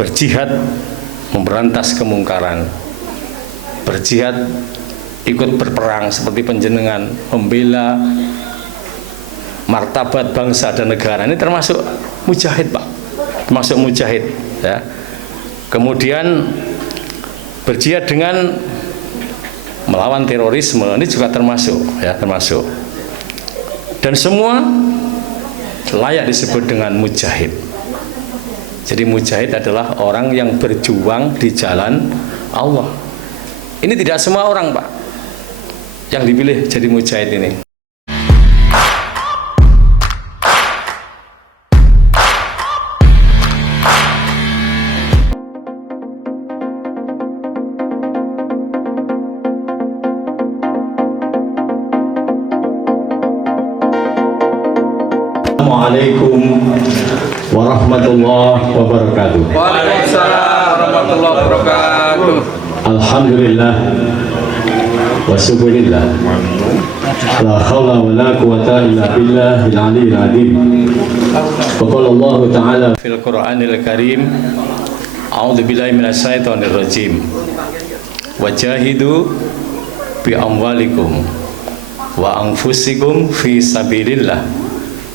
berjihad memberantas kemungkaran, berjihad ikut berperang seperti panjenengan, membela martabat bangsa dan negara. Ini termasuk mujahid, Pak, termasuk mujahid ya. Kemudian berjihad dengan melawan terorisme, ini juga termasuk ya, termasuk. Dan semua layak disebut dengan mujahid. Jadi mujahid adalah orang yang berjuang di jalan Allah. Ini tidak semua orang, Pak, yang dipilih jadi mujahid ini. Assalamualaikum warahmatullahi wabarakatuh. Waalaikumsalam warahmatullahi wabarakatuh. Alhamdulillah wa syukurillah. La haula wa la quwata illa billahil aliyyil azim. Wa qala Allah ta'ala fil Qur'anil Karim, a'udzu billahi minasy syaithanir rajim. Wajahidu bi amwalikum wa anfusikum fi sabilillah.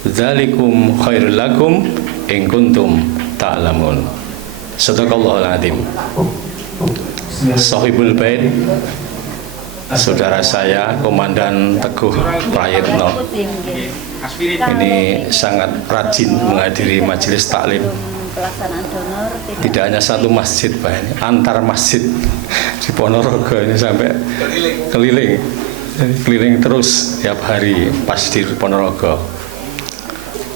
Dzalikum khairul lakum in kuntum ta'lamun. Shadaqallahul azim. Sahibul bait, saudara saya Komandan Teguh Prayitno, ini sangat rajin menghadiri majelis taklim. Tidak hanya satu masjid, Pak, antar masjid di Ponorogo ini sampai keliling terus tiap hari pas di Ponorogo.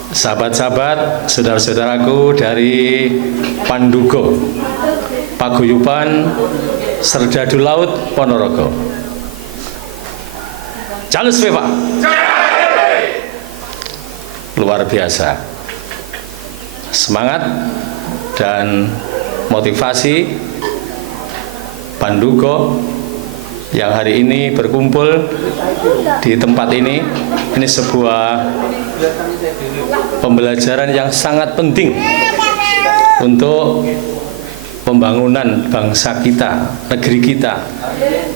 Sahabat-sahabat, saudara-saudaraku dari Pandugo, Paguyuban, Serdadu Laut, Ponorogo. Jalus Pak, luar biasa. Semangat dan motivasi Pandugo yang hari ini berkumpul di tempat ini sebuah pembelajaran yang sangat penting untuk pembangunan bangsa kita, negeri kita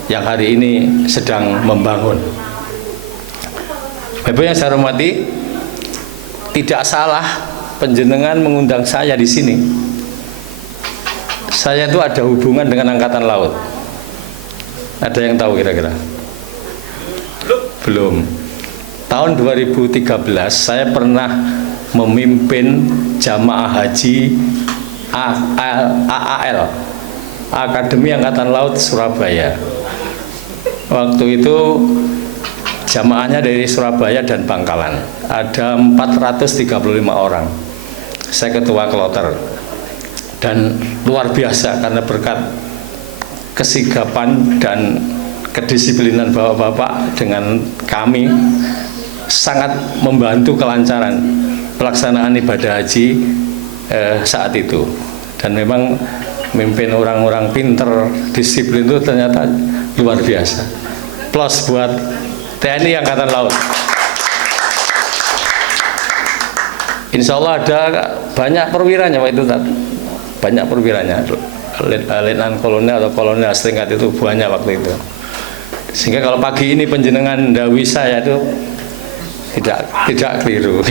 yang hari ini sedang membangun. Bapak yang saya hormati, tidak salah panjenengan mengundang saya di sini. Saya itu ada hubungan dengan Angkatan Laut. Ada yang tahu kira-kira? Belum. Tahun 2013 saya pernah memimpin jamaah haji AAL, Akademi Angkatan Laut Surabaya. Waktu itu jamaahnya dari Surabaya dan Bangkalan. Ada 435 orang. Saya ketua kloter. Dan luar biasa karena berkat kesigapan dan kedisiplinan bapak-bapak dengan kami sangat membantu kelancaran pelaksanaan ibadah haji saat itu. Dan memang memimpin orang-orang pinter, disiplin itu ternyata luar biasa. Plus buat TNI Angkatan Laut. Insya Allah ada banyak perwiranya waktu itu, banyak perwiranya. Letnan kolonel atau kolonel setingkat itu banyak waktu itu. Sehingga kalau pagi ini penjenengan ndawi saya itu tidak keliru.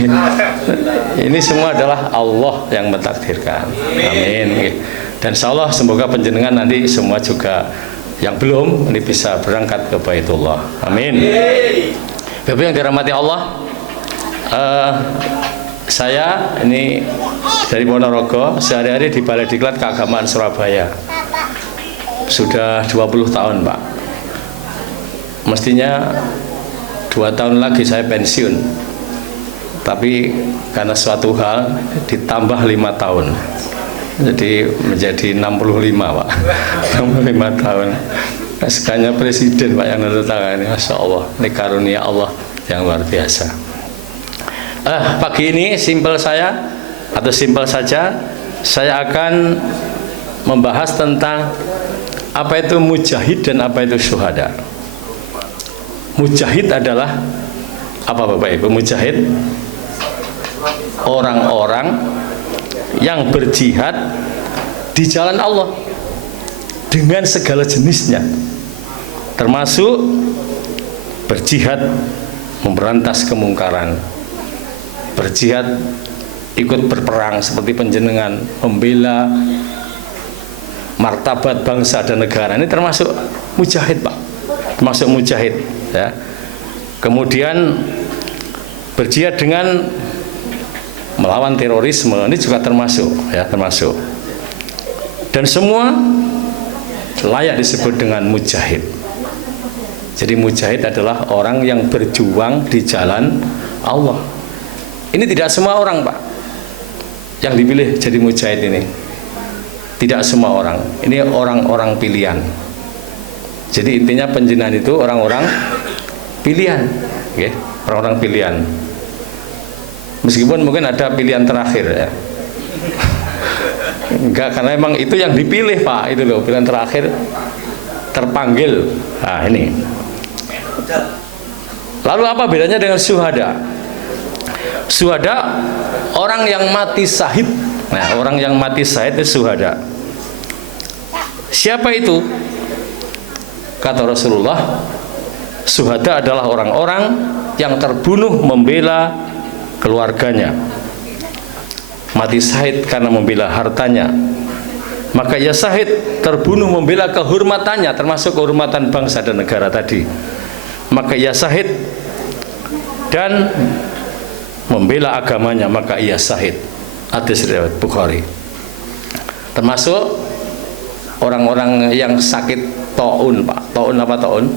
Ini semua adalah Allah yang mentakdirkan. Amin. Dan insya Allah semoga penjenengan nanti semua juga yang belum ini bisa berangkat ke Baitullah. Amin. Bapak yang dirahmati Allah, saya ini dari Ponorogo, sehari-hari di Balai Diklat Keagamaan Surabaya. Sudah 20 tahun, Pak. Mestinya 2 tahun lagi saya pensiun. Tapi karena suatu hal ditambah 5 tahun. Jadi menjadi 65, Pak. 65 tahun. SK-nya Presiden, Pak, yang menandatangani. Masya Allah, ini karunia Allah yang luar biasa. Pagi ini simpel saja saya akan membahas tentang apa itu mujahid dan apa itu syuhada. Mujahid adalah apa, Bapak Ibu? Mujahid orang-orang yang berjihad di jalan Allah dengan segala jenisnya, termasuk berjihad memberantas kemungkaran, berjihad ikut berperang seperti panjenengan membela martabat bangsa dan negara. Ini termasuk mujahid, Pak, termasuk mujahid ya. Kemudian berjihad dengan melawan terorisme, ini juga termasuk ya, termasuk. Dan semua layak disebut dengan mujahid. Jadi mujahid adalah orang yang berjuang di jalan Allah. Ini tidak semua orang, Pak, yang dipilih jadi mujahid ini. Tidak semua orang. Ini orang-orang pilihan. Jadi intinya penjenengan itu orang-orang pilihan, okay? Orang-orang pilihan. Meskipun mungkin ada pilihan terakhir ya. Enggak, karena emang itu yang dipilih, Pak, itu loh, pilihan terakhir terpanggil. Nah, ini. Lalu apa bedanya dengan syuhada? Syuhada orang yang mati syahid. Nah, orang yang mati syahid itu syuhada. Siapa itu? Kata Rasulullah, syuhada adalah orang-orang yang terbunuh membela keluarganya, mati syahid karena membela hartanya. Maka ia syahid, terbunuh membela kehormatannya, termasuk kehormatan bangsa dan negara tadi. Maka ia syahid dan membela agamanya, maka ia syahid. Hadis riwayat Bukhari. Termasuk orang-orang yang sakit taun, Pak. Taun apa taun?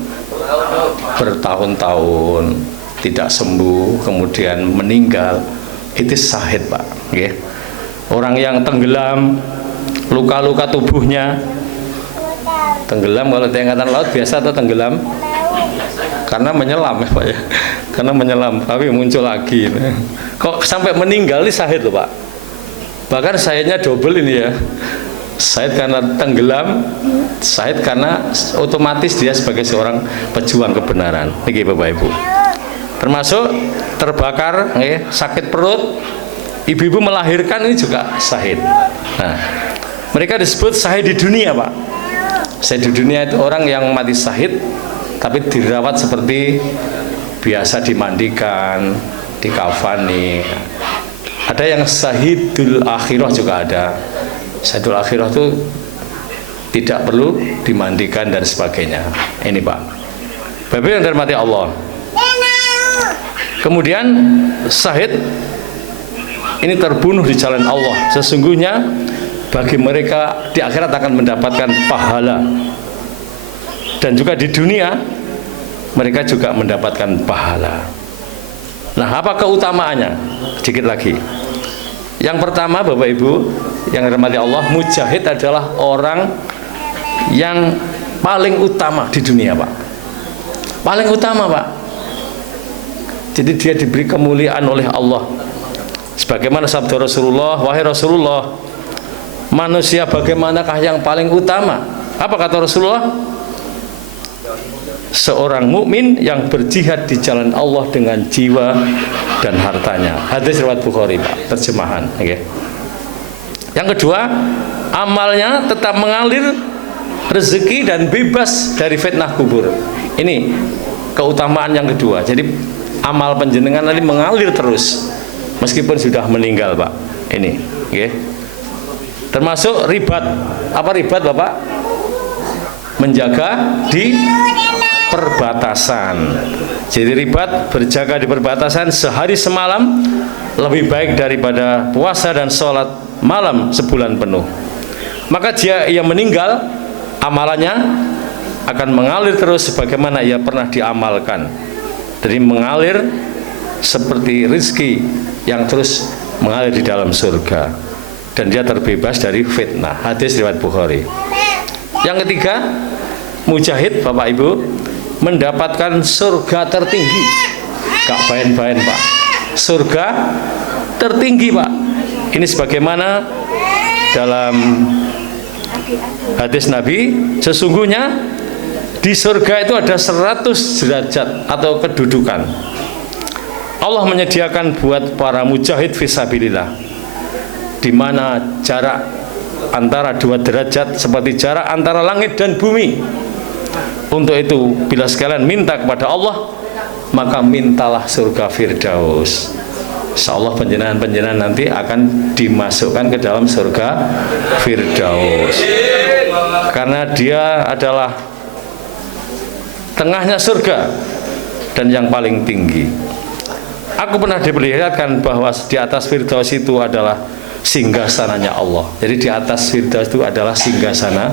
Bertahun-tahun tidak sembuh, kemudian meninggal, itu syahid, Pak. Okay. Orang yang tenggelam, luka-luka tubuhnya tenggelam, kalau di angkatan laut biasa atau tenggelam karena menyelam ya, Pak ya, karena menyelam tapi muncul lagi. Kok sampai meninggal, ini syahid loh, Pak. Bahkan syahidnya double ini ya, syahid karena tenggelam, syahid karena otomatis dia sebagai seorang pejuang kebenaran. Ini Bapak Ibu, termasuk terbakar, sakit perut, ibu-ibu melahirkan, ini juga syahid. Nah, mereka disebut syahid di dunia, Pak. Syahid di dunia itu orang yang mati syahid tapi dirawat seperti biasa, dimandikan, dikafani. Ada yang syahidul akhirah juga ada. Syahidul akhirah itu tidak perlu dimandikan dan sebagainya. Ini, Pak. Bapak yang dirahmati Allah. Kemudian syahid ini terbunuh di jalan Allah. Sesungguhnya bagi mereka di akhirat akan mendapatkan pahala, dan juga di dunia mereka juga mendapatkan pahala. Nah, apa keutamaannya? Sedikit lagi. Yang pertama, Bapak Ibu yang dirahmati Allah, mujahid adalah orang yang paling utama di dunia, Pak. Paling utama, Pak. Jadi dia diberi kemuliaan oleh Allah. Sebagaimana sabda Rasulullah, wahai Rasulullah, manusia bagaimanakah yang paling utama? Apa kata Rasulullah? Seorang mukmin yang berjihad di jalan Allah dengan jiwa dan hartanya. Hadis riwayat Bukhari, Pak. Terjemahan. Okay. Yang kedua, amalnya tetap mengalir rezeki dan bebas dari fitnah kubur. Ini keutamaan yang kedua. Jadi amal panjenengan tadi mengalir terus meskipun sudah meninggal, Pak. Ini, okay. Termasuk ribat. Apa ribat, Bapak? Menjaga di perbatasan. Jadi ribat, berjaga di perbatasan sehari semalam lebih baik daripada puasa dan sholat malam sebulan penuh. Maka ia meninggal, amalannya akan mengalir terus sebagaimana ia pernah diamalkan. Jadi mengalir seperti rizki yang terus mengalir di dalam surga, dan dia terbebas dari fitnah. Hadis riwayat Bukhari. Yang ketiga, mujahid, Bapak Ibu, mendapatkan surga tertinggi. Gak bain-bain, Pak. Surga tertinggi, Pak. Ini sebagaimana dalam hadis Nabi, sesungguhnya di surga itu ada 100 derajat atau kedudukan. Allah menyediakan buat para mujahid fisabilillah, di mana jarak antara 2 derajat seperti jarak antara langit dan bumi. Untuk itu bila sekalian minta kepada Allah, maka mintalah surga Firdaus. Insyaallah penjenengan nanti akan dimasukkan ke dalam surga Firdaus, karena dia adalah tengahnya surga dan yang paling tinggi. Aku pernah diperlihatkan bahwa di atas Firdaus itu adalah singgasananya Allah. Jadi di atas Firdaus itu adalah singgasana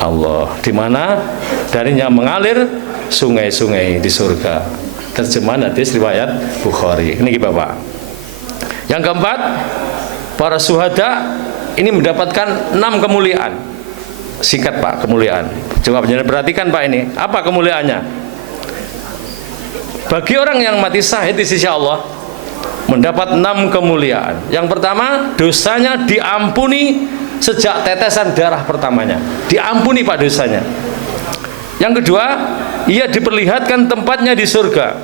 Allah, di mana darinya mengalir sungai-sungai di surga. Terjemahan hadis riwayat Bukhari. Ini Bapak. Yang keempat, para syuhada ini mendapatkan 6 kemuliaan. Singkat Pak, kemuliaan. Coba penjelasan perhatikan Pak, ini apa kemuliaannya? Bagi orang yang mati syahid di sisi Allah mendapat 6 kemuliaan. Yang pertama, dosanya diampuni sejak tetesan darah pertamanya. Diampuni Pak dosanya. Yang kedua, ia diperlihatkan tempatnya di surga.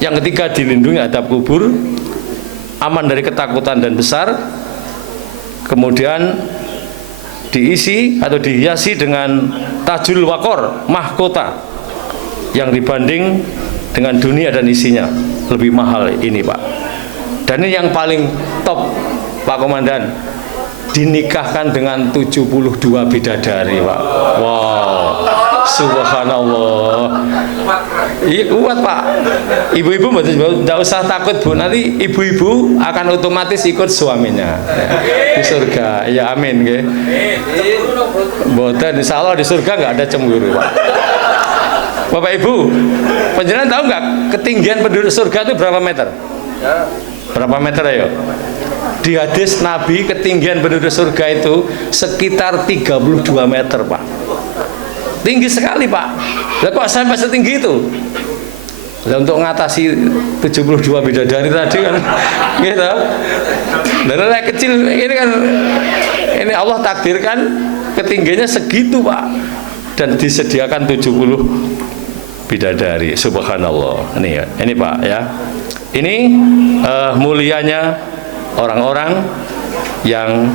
Yang ketiga, dilindungi adab kubur, aman dari ketakutan dan besar. Kemudian diisi atau dihiasi dengan tajul wakor, mahkota yang dibanding dengan dunia dan isinya lebih mahal ini Pak. Dan ini yang paling top Pak Komandan, dinikahkan dengan 72 bidadari Pak. Wow, subhanallah. Iya kuat Pak. Ibu-ibu tidak usah takut Bu, nanti ibu-ibu akan otomatis ikut suaminya di surga. Ya amin nggih. Mboten, insyaallah di surga nggak ada cemburu Pak. Bapak Ibu, penjelasan tahu nggak ketinggian penduduk surga itu berapa meter? Berapa meter ayo? Di hadis Nabi ketinggian penduduk surga itu sekitar 32 meter Pak. Tinggi sekali Pak. Lah kok sampai setinggi itu? Lah untuk mengatasi 72 bidadari tadi kan gitu. Dan anak kecil ini kan, ini Allah takdirkan ketinggiannya segitu Pak, dan disediakan 70 bidadari. Subhanallah. Ini Pak ya. Ini mulianya orang-orang yang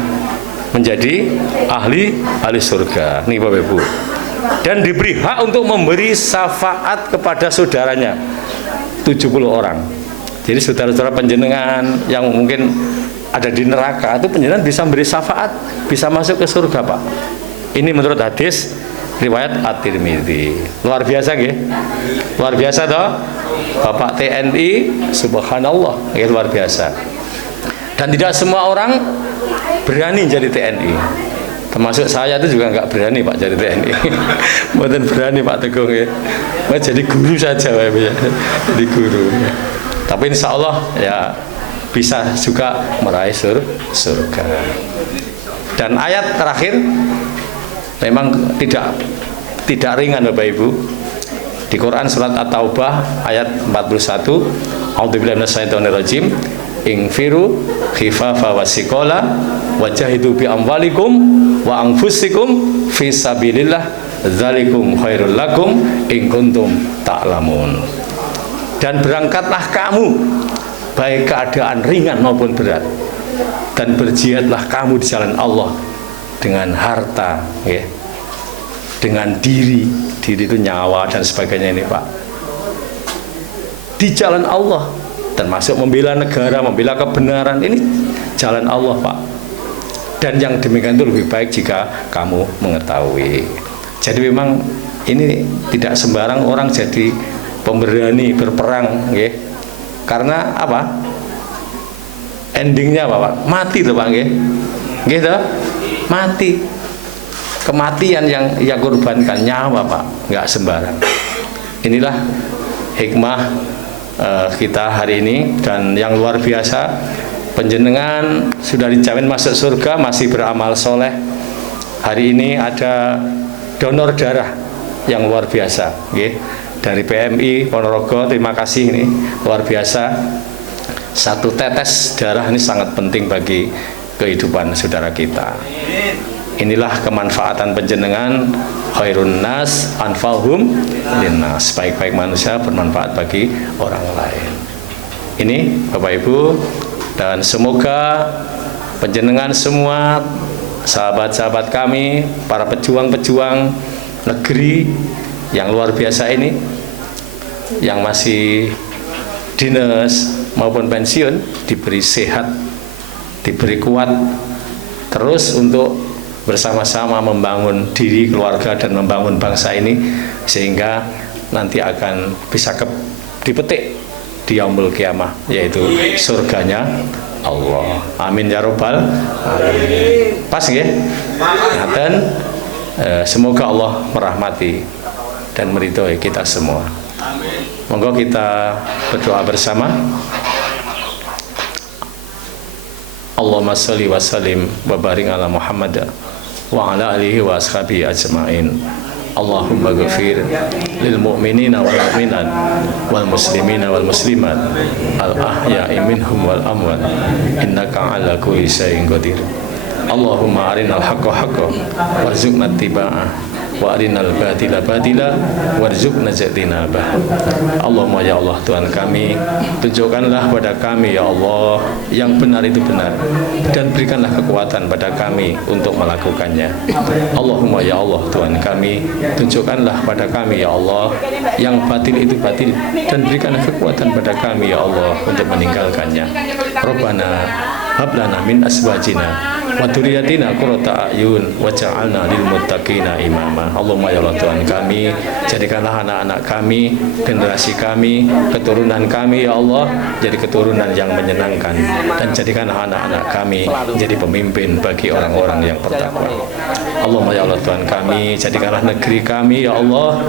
menjadi ahli surga. Nih Bapak Ibu. Dan diberi hak untuk memberi syafaat kepada saudaranya 70 orang. Jadi saudara-saudara penjenengan yang mungkin ada di neraka itu penjenengan bisa memberi syafaat, bisa masuk ke surga Pak. Ini menurut hadis riwayat At-Tirmidzi. Luar biasa nggih? Luar biasa toh? Bapak TNI, subhanallah, ya, luar biasa. Dan tidak semua orang berani jadi TNI. Termasuk saya itu juga nggak berani Pak jadi TNI. Bukan berani Pak Teguh ya. Mau jadi guru saja Pak ya. Jadi guru. Tapi insya Allah ya bisa juga meraih surga. Dan ayat terakhir memang tidak ringan Bapak Ibu. Di Quran surat At-Taubah ayat 41, A'udzubillahi minasyaitonirrajim, ingfiru khifafa wasiqala wajahidu bi amwalikum wa anfusikum fi sabilillah dzalikum khairul lakum in kuntum ta'lamun. Dan berangkatlah kamu baik keadaan ringan maupun berat, dan berjihadlah kamu di jalan Allah dengan harta ya, dengan diri itu nyawa dan sebagainya ini Pak, di jalan Allah, termasuk membela negara, membela kebenaran, ini jalan Allah Pak. Dan yang demikian itu lebih baik jika kamu mengetahui. Jadi memang ini tidak sembarang orang jadi pemberani berperang ya. Karena apa? Endingnya apa Pak? Mati tuh Pak nggih. Nggih toh? Mati. Kematian yang korbankan nyawa Pak, nggak sembarang. Inilah hikmah kita hari ini, dan yang luar biasa, penjenengan sudah dijamin masuk surga masih beramal soleh. Hari ini ada donor darah yang luar biasa dari PMI Ponorogo. Terima kasih, ini luar biasa. Satu tetes darah ini sangat penting bagi kehidupan saudara kita. Inilah kemanfaatan penjenengan, khairun nas anfa'uhum linnas, baik-baik manusia bermanfaat bagi orang lain. Ini Bapak Ibu, dan semoga penjenengan semua sahabat-sahabat kami, para pejuang-pejuang negeri yang luar biasa ini, yang masih dinas maupun pensiun, diberi sehat, diberi kuat terus untuk bersama-sama membangun diri, keluarga, dan membangun bangsa ini, sehingga nanti akan bisa dipetik di yaumul kiamah, yaitu surganya Allah. Amin ya robbal alamin. Pas ya? Dan semoga Allah merahmati dan meridhoi kita semua. Monggo kita berdoa bersama. Allahumma sholli wa sallim wa barik ala Muhammad wa ala alihi wa ashabihi ajma'in. Allahumma ghafir lil mu'minina wal mu'minat wal muslimina wal muslimat al ahya'i minhum wal amwat innaka ala kulli syai'in qadir. Allahumma arinal haqqa haqqan warzuqna ittiba'ah wa arinal batila batila warzuqna ijtinabah. Allahumma ya Allah, Tuhan kami, tunjukkanlah pada kami ya Allah yang benar itu benar, dan berikanlah kekuatan pada kami untuk melakukannya. Allahumma ya Allah, Tuhan kami, tunjukkanlah pada kami ya Allah yang batil itu batil, dan berikanlah kekuatan pada kami ya Allah untuk meninggalkannya. Rabbana hab lana min azwajina wa dzurriyyatina qurrata a'yun waj'alna lil muttaqina imama. Allahumma ya Allah, Tuhan kami, jadikanlah anak-anak kami, generasi kami, keturunan kami ya Allah jadi keturunan yang menyenangkan, dan jadikanlah anak-anak kami jadi pemimpin bagi orang-orang yang bertakwa. Allahumma ya Allah, Tuhan kami, jadikanlah negeri kami ya Allah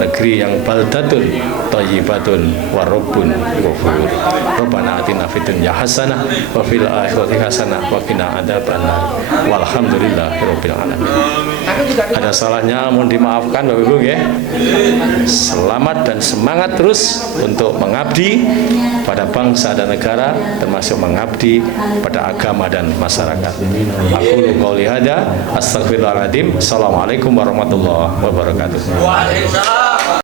negeri yang baldatun thayyibatun wa rabbun ghafur. Rabbana atina fid dunya hasanah wa fil akhirati hasanah wa qina adzabannar. Walhamdulillahirabbil alamin. Ada salahnya mohon dimaafkan Bapak Ibu ya. Selamat dan semangat terus untuk mengabdi pada bangsa dan negara, termasuk mengabdi pada agama dan masyarakat. Aku qouli hadza, astaghfirullahaladzim. Assalamualaikum warahmatullahi wabarakatuh.